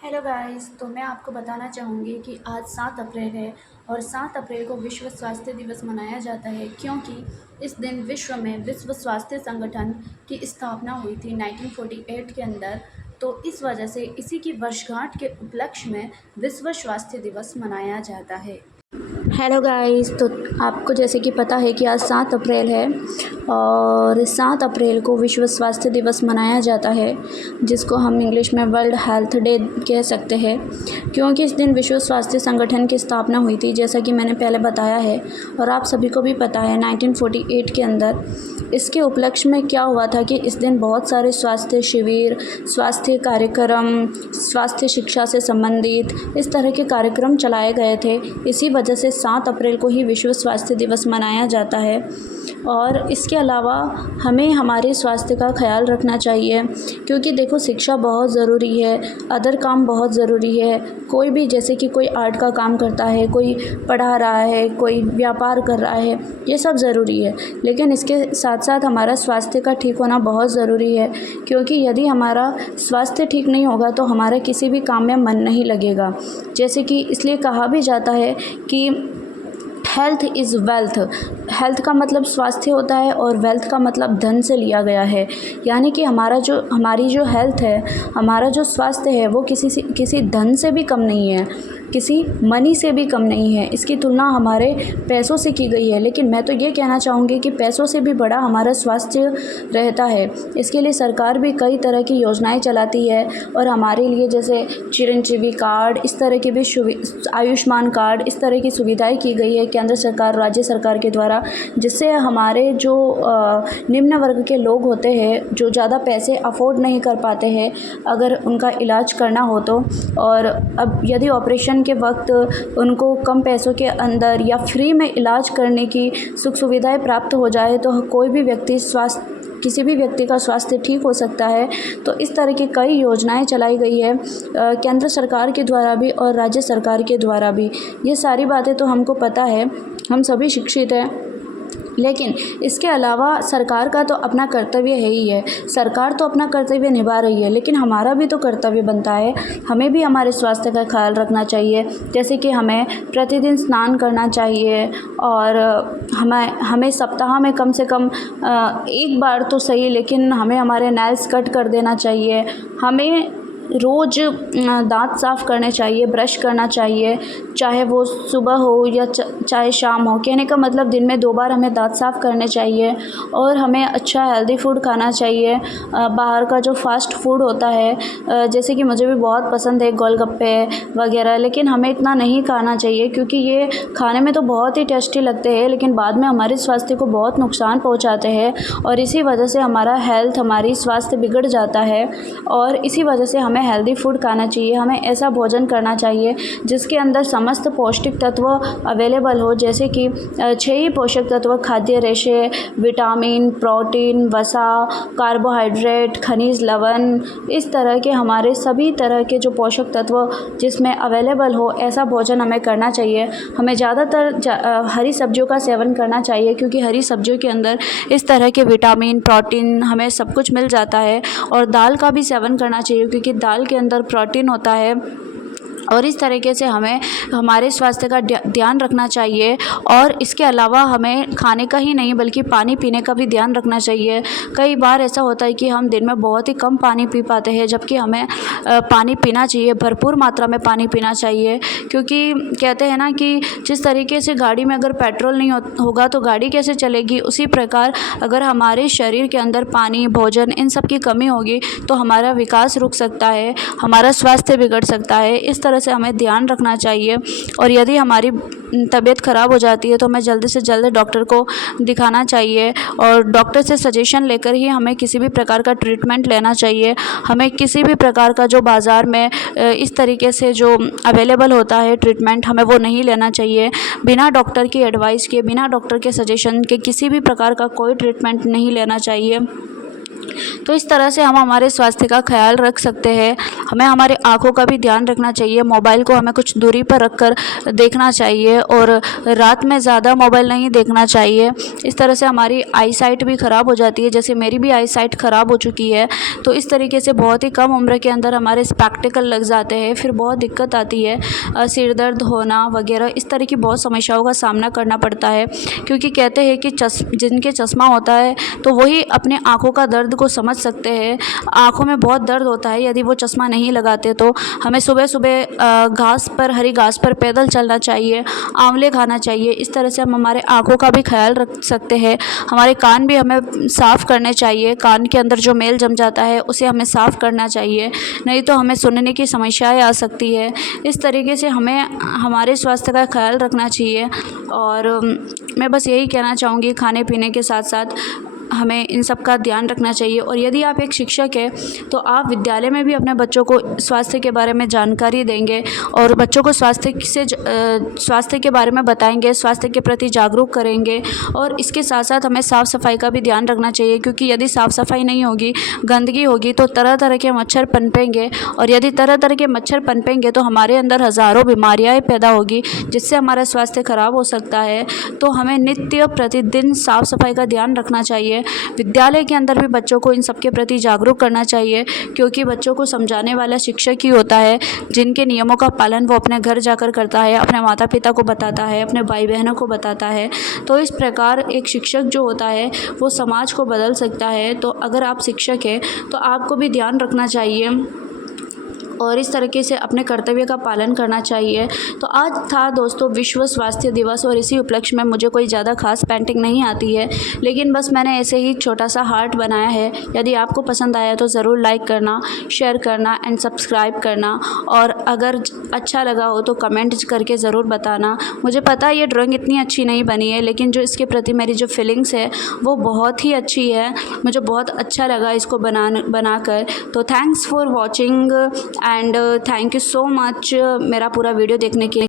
Hello guys. तो मैं आपको बताना चाहूँगी कि आज 7 अप्रैल है और 7 अप्रैल को विश्व स्वास्थ्य दिवस मनाया जाता है, क्योंकि इस दिन विश्व में विश्व स्वास्थ्य संगठन की स्थापना हुई थी 1948 के अंदर। तो इस वजह से इसी की वर्षगांठ के उपलक्ष्य में विश्व स्वास्थ्य दिवस मनाया जाता है। Hello guys. तो आपको जैसे कि पता है कि आज 7 अप्रैल है और 7 अप्रैल को विश्व स्वास्थ्य दिवस मनाया जाता है, जिसको हम इंग्लिश में वर्ल्ड हेल्थ डे कह सकते हैं, क्योंकि इस दिन विश्व स्वास्थ्य संगठन की स्थापना हुई थी, जैसा कि मैंने पहले बताया है और आप सभी को भी पता है 1948 के अंदर। इसके उपलक्ष्य में क्या हुआ था कि इस दिन बहुत सारे स्वास्थ्य शिविर, स्वास्थ्य कार्यक्रम, स्वास्थ्य शिक्षा से संबंधित इस तरह के कार्यक्रम चलाए गए थे। इसी वजह से 7 अप्रैल को ही विश्व स्वास्थ्य दिवस मनाया जाता है। और इसके अलावा हमें हमारे स्वास्थ्य का ख्याल रखना चाहिए, क्योंकि देखो शिक्षा बहुत ज़रूरी है, अदर काम बहुत ज़रूरी है। कोई भी जैसे कि कोई आर्ट का काम करता है, कोई पढ़ा रहा है, कोई व्यापार कर रहा है, ये सब ज़रूरी है, लेकिन इसके साथ साथ हमारा स्वास्थ्य का ठीक होना बहुत ज़रूरी है, क्योंकि यदि हमारा स्वास्थ्य ठीक नहीं होगा तो हमारा किसी भी काम में मन नहीं लगेगा। जैसे कि इसलिए कहा भी जाता है कि हेल्थ इज़ वेल्थ। हेल्थ का मतलब स्वास्थ्य होता है और वेल्थ का मतलब धन से लिया गया है, यानी कि हमारी जो हेल्थ है, हमारा जो स्वास्थ्य है, वो किसी धन से भी कम नहीं है, किसी मनी से भी कम नहीं है। इसकी तुलना हमारे पैसों से की गई है, लेकिन मैं तो ये कहना चाहूँगी कि पैसों से भी बड़ा हमारा स्वास्थ्य रहता है। इसके लिए सरकार भी कई तरह की योजनाएं चलाती है और हमारे लिए जैसे चिरंजीवी कार्ड, इस तरह की भी आयुष्मान कार्ड, इस तरह की सुविधाएं की गई है केंद्र सरकार, राज्य सरकार के द्वारा, जिससे हमारे जो निम्न वर्ग के लोग होते हैं, जो ज़्यादा पैसे अफोर्ड नहीं कर पाते हैं, अगर उनका इलाज करना हो तो, और अब यदि ऑपरेशन के वक्त उनको कम पैसों के अंदर या फ्री में इलाज करने की सुख सुविधाएं प्राप्त हो जाए तो किसी भी व्यक्ति का स्वास्थ्य ठीक हो सकता है। तो इस तरह की कई योजनाएं चलाई गई है केंद्र सरकार के द्वारा भी और राज्य सरकार के द्वारा भी। ये सारी बातें तो हमको पता है, हम सभी शिक्षित हैं, लेकिन इसके अलावा सरकार का तो अपना कर्तव्य है ही है। सरकार तो अपना कर्तव्य निभा रही है, लेकिन हमारा भी तो कर्तव्य बनता है, हमें भी हमारे स्वास्थ्य का ख्याल रखना चाहिए। जैसे कि हमें प्रतिदिन स्नान करना चाहिए और हमें सप्ताह में कम से कम एक बार तो सही, लेकिन हमें हमारे नेल्स कट कर देना चाहिए। हमें रोज़ दांत साफ़ करने चाहिए, ब्रश करना चाहिए, चाहे वो सुबह हो या चाहे शाम हो। कहने का मतलब दिन में 2 बार हमें दांत साफ़ करने चाहिए और हमें अच्छा हेल्दी फूड खाना चाहिए। बाहर का जो फास्ट फूड होता है, जैसे कि मुझे भी बहुत पसंद है गोलगप्पे वगैरह, लेकिन हमें इतना नहीं खाना चाहिए, क्योंकि ये खाने में तो बहुत ही टेस्टी लगते हैं, लेकिन बाद में हमारे स्वास्थ्य को बहुत नुकसान पहुँचाते हैं और इसी वजह से हमारी स्वास्थ्य बिगड़ जाता है। और इसी वजह से हमें हेल्दी फूड खाना चाहिए। हमें ऐसा भोजन करना चाहिए जिसके अंदर समस्त पौष्टिक तत्व अवेलेबल हो, जैसे कि 6 ही पोषक तत्व: खाद्य रेशे, विटामिन, प्रोटीन, वसा, कार्बोहाइड्रेट, खनिज, लवण, इस तरह के हमारे सभी तरह के जो पोषक तत्व जिसमें अवेलेबल हो, ऐसा भोजन हमें करना चाहिए। हमें ज़्यादातर हरी सब्जियों का सेवन करना चाहिए, क्योंकि हरी सब्जियों के अंदर इस तरह के विटामिन, प्रोटीन हमें सब कुछ मिल जाता है। और दाल का भी सेवन करना चाहिए, क्योंकि दाल के अंदर प्रोटीन होता है। और इस तरीके से हमें हमारे स्वास्थ्य का ध्यान रखना चाहिए। और इसके अलावा हमें खाने का ही नहीं बल्कि पानी पीने का भी ध्यान रखना चाहिए। कई बार ऐसा होता है कि हम दिन में बहुत ही कम पानी पी पाते हैं, जबकि हमें पानी पीना चाहिए, भरपूर मात्रा में पानी पीना चाहिए। क्योंकि कहते हैं ना कि जिस तरीके से गाड़ी में अगर पेट्रोल नहीं होगा तो गाड़ी कैसे चलेगी, उसी प्रकार अगर हमारे शरीर के अंदर पानी, भोजन, इन सब की कमी होगी तो हमारा विकास रुक सकता है, हमारा स्वास्थ्य बिगड़ सकता है। इस तरह से हमें ध्यान रखना चाहिए। और यदि हमारी तबीयत ख़राब हो जाती है तो हमें जल्द से जल्द डॉक्टर को दिखाना चाहिए और डॉक्टर से सजेशन लेकर ही हमें किसी भी प्रकार का ट्रीटमेंट लेना चाहिए। हमें किसी भी प्रकार का जो बाज़ार में इस तरीके से जो अवेलेबल होता है ट्रीटमेंट, हमें वो नहीं लेना चाहिए। बिना डॉक्टर की एडवाइस के, बिना डॉक्टर के सजेशन के किसी भी प्रकार का कोई ट्रीटमेंट नहीं लेना चाहिए। तो इस तरह से हम हमारे स्वास्थ्य का ख्याल रख सकते हैं। हमें हमारे आँखों का भी ध्यान रखना चाहिए। मोबाइल को हमें कुछ दूरी पर रख कर देखना चाहिए और रात में ज़्यादा मोबाइल नहीं देखना चाहिए। इस तरह से हमारी आई साइट भी ख़राब हो जाती है, जैसे मेरी भी आई साइट ख़राब हो चुकी है। तो इस तरीके से बहुत ही कम उम्र के अंदर हमारे स्पेक्टिकल लग जाते हैं, फिर बहुत दिक्कत आती है, सिर दर्द होना वगैरह इस तरह की बहुत समस्याओं का सामना करना पड़ता है। क्योंकि कहते हैं कि जिनके चश्मा होता है तो वही अपने आँखों का दर्द को समझ सकते हैं। आँखों में बहुत दर्द होता है यदि वो चश्मा नहीं लगाते तो। हमें सुबह सुबह घास पर, हरी घास पर पैदल चलना चाहिए, आंवले खाना चाहिए। इस तरह से हम हमारे आँखों का भी ख्याल रख सकते हैं। हमारे कान भी हमें साफ़ करने चाहिए, कान के अंदर जो मैल जम जाता है उसे हमें साफ़ करना चाहिए, नहीं तो हमें सुनने की समस्याएं आ सकती है। इस तरीके से हमें हमारे स्वास्थ्य का ख्याल रखना चाहिए। और मैं बस यही कहना चाहूँगी, खाने पीने के साथ साथ हमें इन सब का ध्यान रखना चाहिए। और यदि आप एक शिक्षक हैं तो आप विद्यालय में भी अपने बच्चों को स्वास्थ्य के बारे में जानकारी देंगे और बच्चों को स्वास्थ्य के बारे में बताएंगे, स्वास्थ्य के प्रति जागरूक करेंगे। और इसके साथ साथ हमें साफ़ सफाई का भी ध्यान रखना चाहिए, क्योंकि यदि साफ़ सफाई नहीं होगी, गंदगी होगी तो तरह तरह के मच्छर पनपेंगे, और यदि तरह तरह के मच्छर पनपेंगे तो हमारे अंदर हज़ारों बीमारियाँ पैदा होगी, जिससे हमारा स्वास्थ्य खराब हो सकता है। तो हमें नित्य प्रतिदिन साफ़ सफाई का ध्यान रखना चाहिए। विद्यालय के अंदर भी बच्चों को इन सब के प्रति जागरूक करना चाहिए, क्योंकि बच्चों को समझाने वाला शिक्षक ही होता है, जिनके नियमों का पालन वो अपने घर जाकर करता है, अपने माता पिता को बताता है, अपने भाई बहनों को बताता है। तो इस प्रकार एक शिक्षक जो होता है वो समाज को बदल सकता है। तो अगर आप शिक्षक हैं तो आपको भी ध्यान रखना चाहिए और इस तरीके से अपने कर्तव्य का पालन करना चाहिए। तो आज था दोस्तों विश्व स्वास्थ्य दिवस, और इसी उपलक्ष्य में मुझे कोई ज़्यादा खास पेंटिंग नहीं आती है, लेकिन बस मैंने ऐसे ही छोटा सा हार्ट बनाया है। यदि आपको पसंद आया तो ज़रूर लाइक करना, शेयर करना एंड सब्सक्राइब करना, और अगर अच्छा लगा हो तो कमेंट करके ज़रूर बताना। मुझे पता है ये ड्राइंग इतनी अच्छी नहीं बनी है, लेकिन जो इसके प्रति मेरी जो फीलिंग्स है वो बहुत ही अच्छी है। मुझे बहुत अच्छा लगा इसको बनाकर। तो thanks for watching and thank you so much मेरा पूरा वीडियो देखने के लिए।